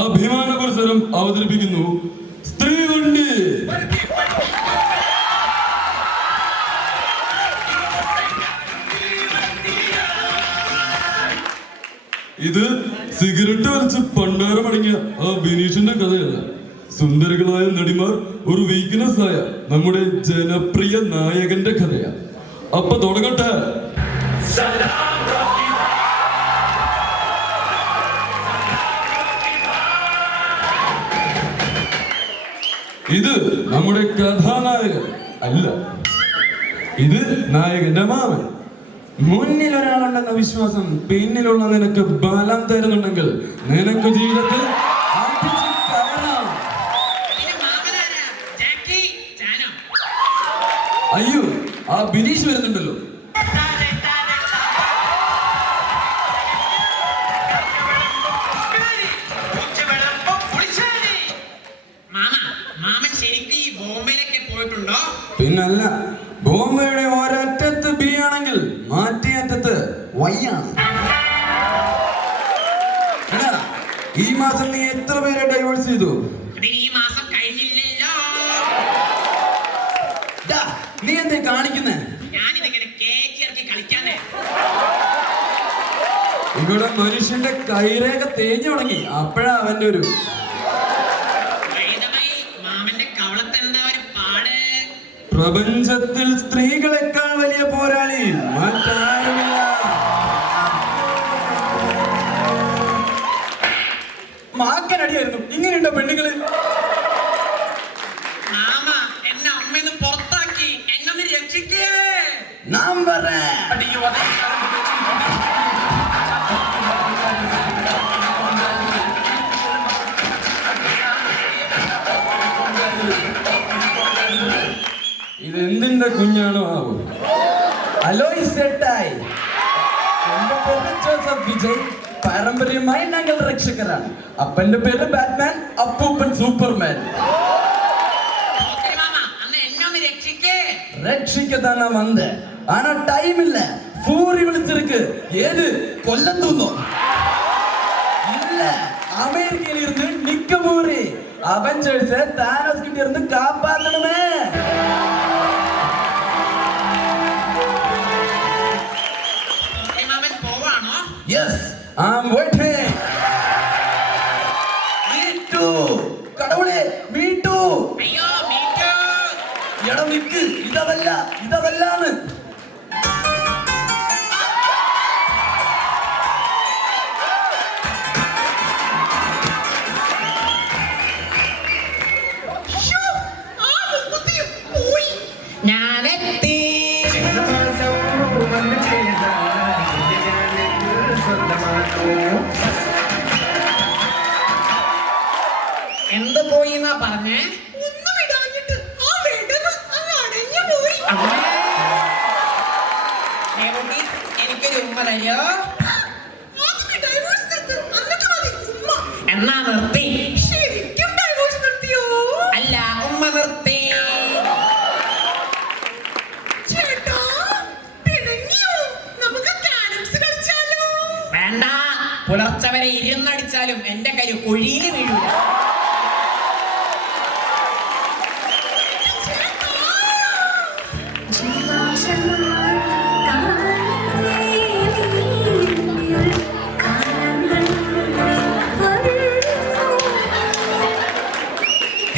അഭിമാന പുരസ്സരം അവതരിപ്പിക്കുന്നു സ്ത്രീവണ്ടി. ഇത് സിഗരറ്റ് വലിച്ച് പണ്ടാരമടങ്ങിയ ആ ബിനീഷിന്റെ കഥയല്ല. സുന്ദരികളായ നടിമാർ ഒരു വീക്ക്നെസ് ആയ നമ്മുടെ ജനപ്രിയ നായകന്റെ കഥയാ. അപ്പൊ തുടങ്ങട്ടെ. ഇത് നമ്മുടെ കഥാനായകൻ അല്ല, ഇത് നായകന്റെ മാമൻ. മുന്നിൽ ഒരാളുണ്ടെന്ന വിശ്വാസം പിന്നിലുള്ള നിനക്ക് ബലം തരുന്നുണ്ടെങ്കിൽ നിനക്ക് ജീവിതത്തിൽ അയ്യോ, ആ ബിനീഷ് വരുന്നുണ്ടല്ലോ. പിന്നല്ല, ബോംബെയുടെ ഒരറ്റത്ത് ബി ആണെങ്കിൽ മറ്റേ അറ്റത്ത് വൈ ആണ്. ഈ മാസം നീ എത്ര പേരെ ഡൈവേഴ്സ് ചെയ്തു? നീ എന്തേ കാണിക്കുന്നേ? ഇവിടെ മനുഷ്യന്റെ കൈരേഖ തേഞ്ഞു തുടങ്ങി. അപ്പോഴാ അവന്റെ ഒരു പ്രപഞ്ചത്തിൽ സ്ത്രീകളെക്കാൾ വലിയ പോരാളി മറ്റാരുമില്ല. മാക്കനടിയായിരുന്നു. ഇങ്ങനെയുണ്ടോ പെണ്ണുങ്ങള്? ഇതെന്തിന്റെ കുഞ്ഞാണോ ആവും? അലോയ് സെട്ടായി. എന്റെ പേര് ജോസഫ് വിജയ്. പാരമ്പര്യമായി ഞങ്ങൾ രക്ഷകരാണ്. അപ്പന്റെ പേര് ബാറ്റ്മാൻ, അപ്പൂപ്പൻ സൂപ്പർമാൻ. രക്ഷിക്കത്താനാ വന്ന്. ആനാ ടൈമില്ല. ഫൂറി വിളിച്ചിருக்கு. ഏത് കൊല്ലത്തുന്നോ? ഇല്ല, അമേരിക്കയിൽ ഇരുന്ന് നിക്കമൂറി. അവഞ്ചേഴ്സ് താനോസ് കിട്ടി ഇരുന്ന് കാപ്പാത്തണമേ. Yes, I'm waiting. Me too. കടവുളെ, me too. അയ്യോ, me too. എടാ നിക്ക്, ഇതല്ലാന്ന്. എന്ത് പോയിന്നാ പറഞ്ഞേ? എനിക്കൊരു ഉമ്മ തരോ? എന്നാ നിർത്തി. അല്ല, ഉമ്മ നിർത്തി. വേണ്ട, പുലർച്ചെ വരെ ഇരുന്നടിച്ചാലും എന്റെ കൈ കുഴിയിൽ വീഴൂല.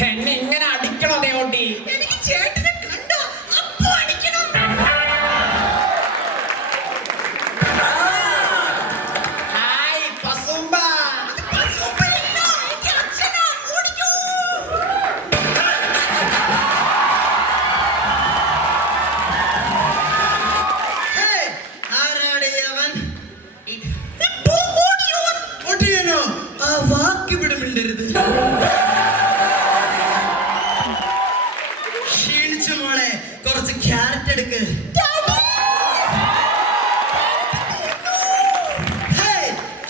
എന്നെ ഇങ്ങനെ അടിക്കണോ ദേവോട്ടി? എനിക്ക് ചേട്ടനെ കണ്ടോ അപ്പൊ അടിക്കണം. ഹായ് പസുമ്പ. വാക്ക് ഇവിടെ മിണ്ടരുത്. ക്ഷീണിച്ചു മോളെ, കുറച്ച് ക്യാരറ്റ് എടുക്ക്.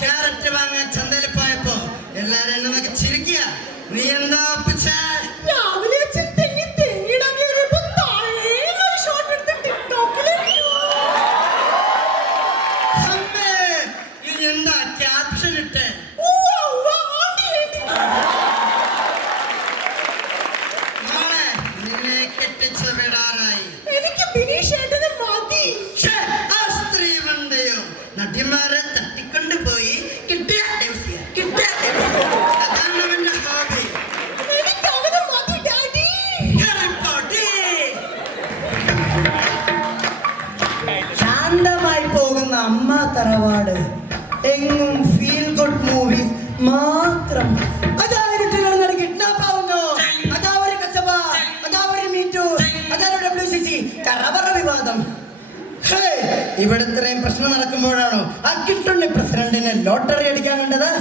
ക്യാരറ്റ് വാങ്ങാൻ ചന്തയിൽ പോയപ്പോ എല്ലാരും എന്നെ നോക്കി ചിരിക്കുക. നീ എന്താ ഒപ്പിച്ച? നീ എന്താ ക്യാപ്ഷൻ ഇട്ടേ? നിന്നെ കെട്ടിച്ചു വിടാറായി. എനിക്ക് ബിനീഷ് ഏട്ടനെ മതി. ഛേ, ആ സ്ത്രീ മണ്ടയോ നടിമാരെ തട്ടിക്കൊണ്ടുപോയി കിട്ടിയ divorce ചെയ്യാ, കിട്ടിയ divorce ചെയ്യാ. അതാണ് അവന്റെ ഹോബി. എനിക്ക് അവനെ മതി ഡാഡി. ശാന്തമായി പോകുന്ന അമ്മ തറവാട്, എങ്ങും ഫീൽ ഗുഡ് മൂവീസ് മാത്രം. അതാ കുട്ടികൾ കിഡ്നാപ്പ് ആവുന്നു, അതാ ഒരു കച്ചവ, അതാ ഒരു മീറ്റു, അതാ WCC കറവറ വിവാദം. ഇവിടെ ഇത്രയും പ്രശ്നം നടക്കുമ്പോഴാണോ ആ കിട്ടുണ്ണി പ്രസിഡന്റിനെ ലോട്ടറി അടിക്കാൻ കണ്ടത്?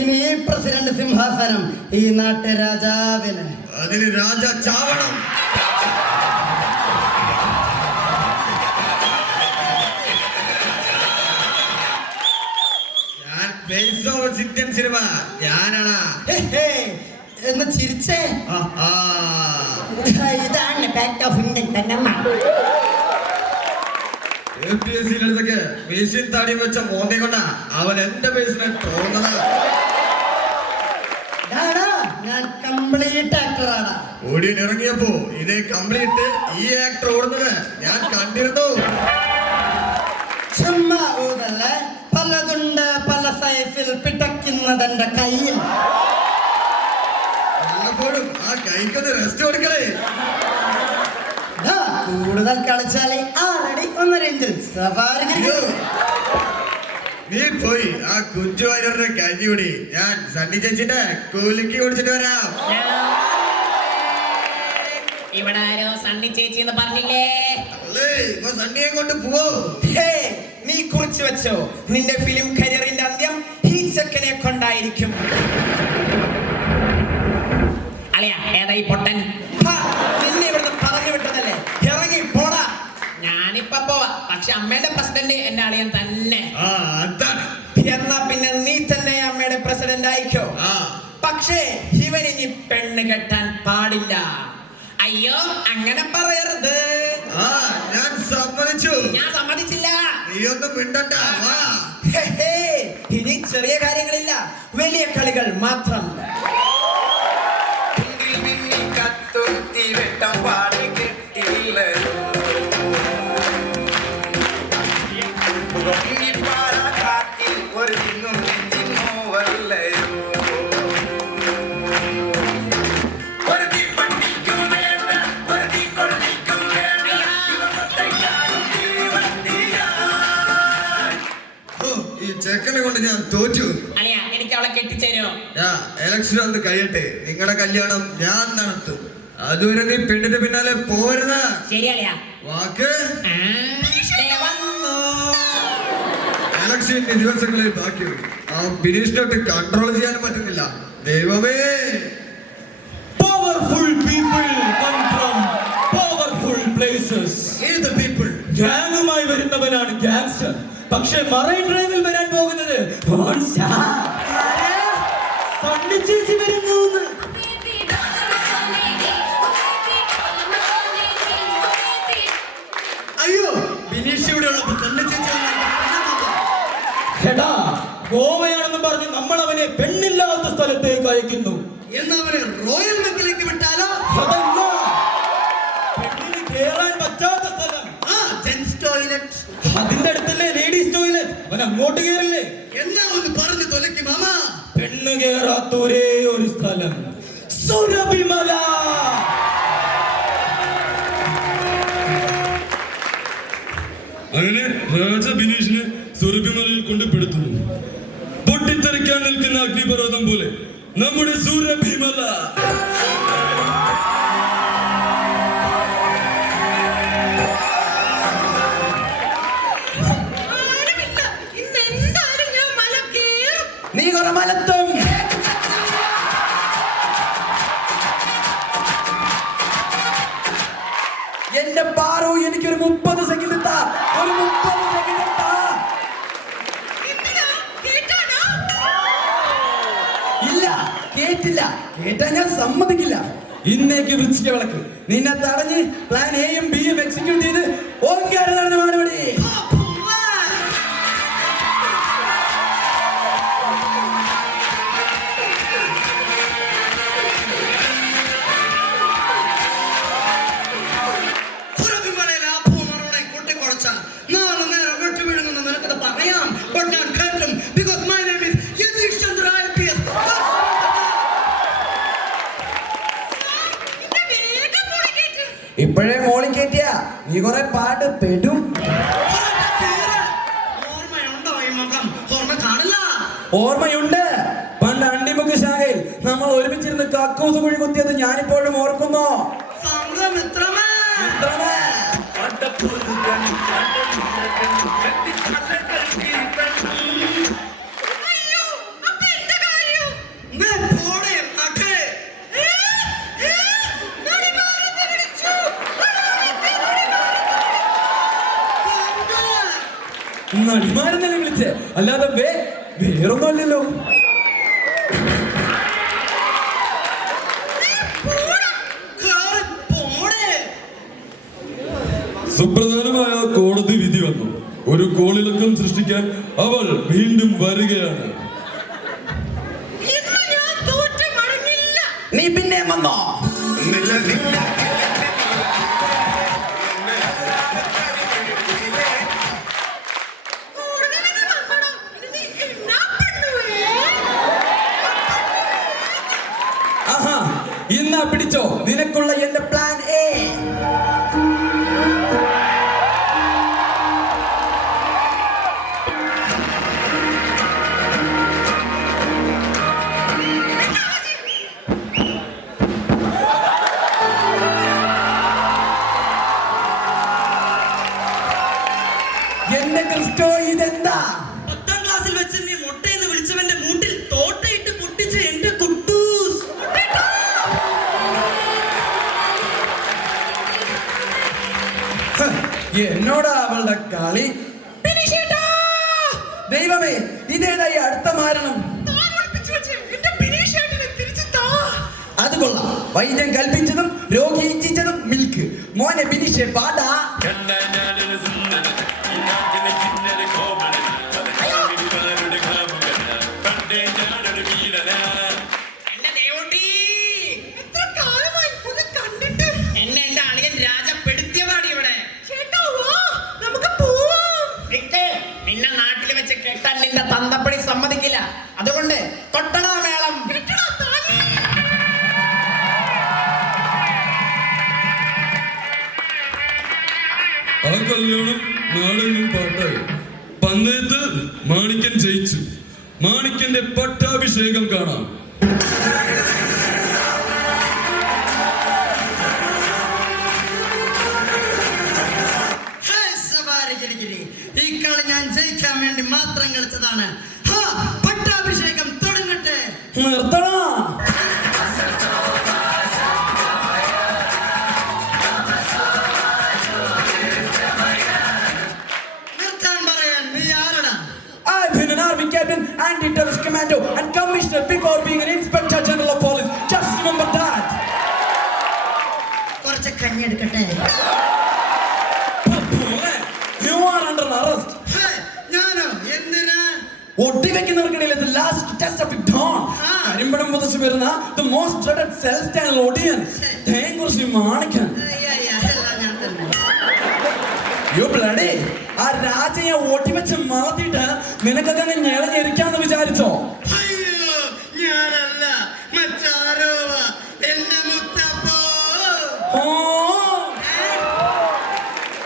ഇനി ഈ പ്രസിഡന്റ് സിംഹാസനം ഈ നാട്ടു രാജാവിന്. അതിന് രാജ ചാവണം. ഞാൻ ഫേസ് ഓഫ് ഇന്ത്യൻ സിനിമ ഞാനാണ്. എന്ന് ചിരിച്ചേ. ഇതാണ് ബാക്ക് ഓഫ് ഇന്ത്യൻ തന്നമ്മ. APSC-യിലൊക്കെ മെഷീൻ താടി വെച്ച മോന്തെ കൊണ്ടാ അവൻ എന്റെ ബേസിനെ തോന്നണ. ഞാൻ കംപ്ലീറ്റ് ആക്ടറാണ്. ഓടിയൻ ഇറങ്ങിയപ്പോ ഇതേ കംപ്ലീറ്റ് ഈ ആക്ടർ ഓടുന്നത് ഞാൻ കണ്ടിരുന്നു. ചുമ്മാ ഊതല്ലേ, പലതുണ്ട് പല സൈസിൽ പിടയ്ക്കുന്നതെന്റെ കയ്യിൽ. വല്ലപ്പോഴും ആ കൈക്കൊന്ന് റെസ്റ്റ് കൊടുക്കണേ. കൂടുതൽ കളിച്ചാലേ 6 അടി 1.5 ഇഞ്ചിൽ സഫാരി. നീ പോയി ആ കുഞ്ചു വാര്യരുടെ കഞ്ഞിയൂടി ഞാൻ സണ്ണി ചേച്ചിന്റെ കൂലിക്ക് കുടിച്ചിട്ട് വരാം. ഇവിടെ ആരോ സണ്ണി ചേച്ചി എന്ന് പറഞ്ഞില്ലേ? ഇപ്പൊ സണ്ണിയെ കൊണ്ട് പോ. നീ കുറിച്ച് വെച്ചോ, നിന്റെ ഫിലിം കരിയറിന്റെ അന്ത്യം ഈ ചെക്കനെ കൊണ്ടായിരിക്കും. അളിയ ഏതായി പൊട്ടൻ? നിന്നെ ഇവിടുന്ന് പറഞ്ഞു വിട്ടതല്ലേ, ഇറങ്ങി പോടാ. ഞാനിപ്പോ പോവാ, പക്ഷെ അമ്മയുടെ പ്രസിഡന്റ് എന്റെ അളിയൻ തന്നെ. എന്നാ പിന്നെ നീ തന്നെ അമ്മയുടെ പ്രസിഡന്റ് ആയിക്കോ. പക്ഷേ ഇവൻ ഇനി പെണ്ണ് കെട്ടാൻ പാടില്ല. അയ്യോ അങ്ങനെ പറയരുത്. ഞാൻ സമ്മതിച്ചു. ഞാൻ സമ്മതിച്ചില്ല. നീ ഒന്നും മിണ്ടണ്ട. ഇനി ചെറിയ കാര്യങ്ങളില്ല, വലിയ കളികൾ മാത്രം. ഈ ചെക്കനെ കൊണ്ട് ഞാൻ തോറ്റു. അളിയ എനിക്ക് അവളെ കെട്ടിച്ചേരോ? ഇലക്ഷൻ ഒന്ന് കഴിയട്ടെ, നിങ്ങളുടെ കല്യാണം ഞാൻ നടത്തും. അതുവരെ നീ പെണ്ണിന്റെ പിന്നാലെ പോരുന്ന. ശരിയളിയാ വാക്ക്. ഇലക്ഷൻ ദിവസങ്ങളിൽ ബാക്കിയുള്ളൂ. ആ ബിനീഷിനോട്ട് കൺട്രോൾ ചെയ്യാൻ പറ്റുന്നില്ല. ദൈവമേ. Powerful people come from powerful places. ഏത് people? ഗ്യാങ്ങുമായി വരുന്നവനാണ് ഗാങ്സ്റ്റർ. പക്ഷേ മറൈൻ ഡ്രൈവിൽ വരാൻ പോകുന്നത് സണ്ണി ചേച്ചി വരുന്നു. അയ്യോ, ബിനീഷ് ഇവിടെ ഉള്ളപ്പോ തന്നെ എടാ, ഗോവയാണെന്ന് പറഞ്ഞ് നമ്മൾ അവനെ പെണ്ണില്ലാത്ത സ്ഥലത്തേക്ക് അയക്കുന്നു. എന്നവരെ റോയൽ ബെങ്കിലേക്ക് വിട്ടാലോ? അതല്ല, പെണ്ണിന് കേറാൻ പറ്റാത്ത സ്ഥലം. Gents toilet. അതിന്റെ അടുത്തല്ലേ ലേഡീസ് ടോയ്ലറ്റ്. അവൻ അങ്ങോട്ട് കേറില്ലേ? എന്നാ ഒന്ന് പറഞ്ഞു തൊലക്കി മാമ. പെണ്ണ് കേറാത്ത ഒരേ ഒരു സ്ഥലം സുരഭിമല. അങ്ങനെ രാജ ബിനീഷിനെ സുരഭിമലയിൽ കൊണ്ടുപെടുത്തുന്നു. പൊട്ടിത്തെറിക്കാൻ നിൽക്കുന്ന അഗ്നിപർവ്വതം പോലെ നമ്മുടെ സുരഭിമല. നീ കുറെ മലത്തും. എന്റെ പാറു എനിക്കൊരു 30 സെക്കൻഡ് താ. ഒരു 30 സെക്കൻഡ് താ. ഇല്ല, കേട്ടില്ല. കേട്ടാ ഞാൻ സമ്മതിക്കില്ല. ഇന്നേക്ക് വൃശ്ചിക വിളക്ക് നിന്നെ തടഞ്ഞ് പ്ലാൻ എയും ബിയും എക്സിക്യൂട്ട് ചെയ്ത് ഓങ്കാരം നടന്ന മറുപടി. ഇപ്പോഴേ മോളിൽ കയറ്റിയ നീ കുറെ പാട്ട് പെടും. ഓർമ്മയുണ്ടോ ഈ മുഖം? ഓർമ്മ കാണില്ല. ഓർമ്മയുണ്ട്, പണ്ട് അണ്ടിമുക്ക് ശാഖയിൽ നമ്മൾ ഒരുമിച്ചിരുന്ന് കക്കൂസ് കുഴി കുത്തിയത് ഞാനിപ്പോഴും ഓർക്കുന്നു. സംഘമിത്രമേ. മിത്രമേ. നീ പോടെ നഖേ. നടിമാരെന്നല്ലേ വിളിച്ചേ, അല്ലാതെ വേറൊന്നും അല്ലല്ലോ. കേറി പോടെ. സുപ്രധാനമായ കോടതി വിധി വന്നു. ഒരു കോളിളക്കം സൃഷ്ടിക്കാൻ അവൾ വീണ്ടും വരികയാണ്. ഇന്ന് ഞാൻ തോറ്റു മടങ്ങില്ല. നീ പിന്നെ വന്നോ? ആഹാ, ഇന്നാ പിടിച്ചോ നിനക്കുള്ള എന്റെ പ്ലാൻ എ. എന്റെ ക്രിസ്റ്റോ, ഇതെന്താ? 10ാം ക്ലാസ്സിൽ വെച്ച് നീ മൊട്ടയെന്ന് വിളിച്ചവന്റെ മൂട്ടിൽ തോട്ടയിട്ട് പൊട്ടിച്ച് എന്റെ കുട്ടൂസ്. ഹ്, എന്നോടാ അവളുടെ കളി. ദൈവമേ, ഇതേതായി അടുത്ത മാരണം? അത് കൊള്ളാം. വൈദ്യം കൽപ്പിച്ചതും രോഗി ഇച്ഛിച്ചതും മിൽക്ക്. മോനെ ബിനീഷേ പാടാ. എന്റെ ദേവുട്ടി, എന്നെ എന്റെ അളിയൻ രാജപ്പെടുത്തിയതാണ് ഇവിടെ. നിക്ക്, നിന്നെ നാട്ടിൽ വെച്ച് കെട്ടാൻ നിന്റെ തന്തപ്പടി സമ്മതിക്കില്ല. അതുകൊണ്ട് കൊട്ടണ മേളം. ആ കല്യാണം നാടെങ്ങും പാട്ടായി. പന്തയത്ത് മാണിക്കൻ ജയിച്ചു. മാണിക്കന്റെ പട്ടാഭിഷേകം കാണാം. ഹേ സവാരിഗിരിഗിരി, ഈ കളി ഞാൻ ജയിക്കാൻ വേണ്ടി മാത്രം കളിച്ചതാണ്. ഹാ, പട്ടാഭിഷേകം തുടങ്ങട്ടെ. നിർത്തണോ? നിർത്താൻ പറയാൻ നീ ആരടാ? I've been an army captain, anti-terrorist commando, and commissioner before being an inspector general of police. Just remember that. കുറച്ച് കഞ്ഞി എടുക്കട്ടെ. You are under arrest. ഹേ, ഞാനോ? എന്തിനാ? ഒട്ടിവെക്കുന്നവർക്കിടയിൽ the last test of it dawn. കരിമ്പടം പുതച്ചു വരുന്ന the most dreaded self-styled audience. Thenkurissi Manikkan. എല്ലാം ഞാൻ തന്നെ. You bloody. ആ രാജയെ ഓട്ടിവെച്ച് മാറ്റിയിട്ട് നിനക്കൊക്കെ അങ്ങ് ഞെളഞ്ഞിരിക്കാന്ന് വിചാരിച്ചോ? അയ്യോ, ഞാനല്ല, മറ്റാരോ. എന്റെ മുത്തപ്പോ. ഓ,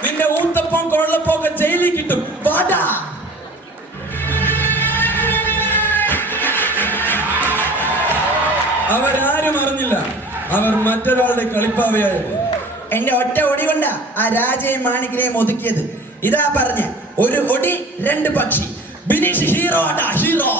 നിന്റെ ഊത്തപ്പം കൊള്ളപ്പൊക്കെ ജയിലിൽ കിട്ടും. വാടാ. അവരാരും അറിഞ്ഞില്ല അവർ മറ്റൊരാളുടെ കളിപ്പാവയായത്. എന്റെ ഒറ്റ ഒടി കൊണ്ടാ ആ രാജയും മാണിക്കിനെയും ഒതുക്കിയത്. ഇതാ പറഞ്ഞ ഒരു ഒടി രണ്ട് പക്ഷി. Bineesh hero, hero.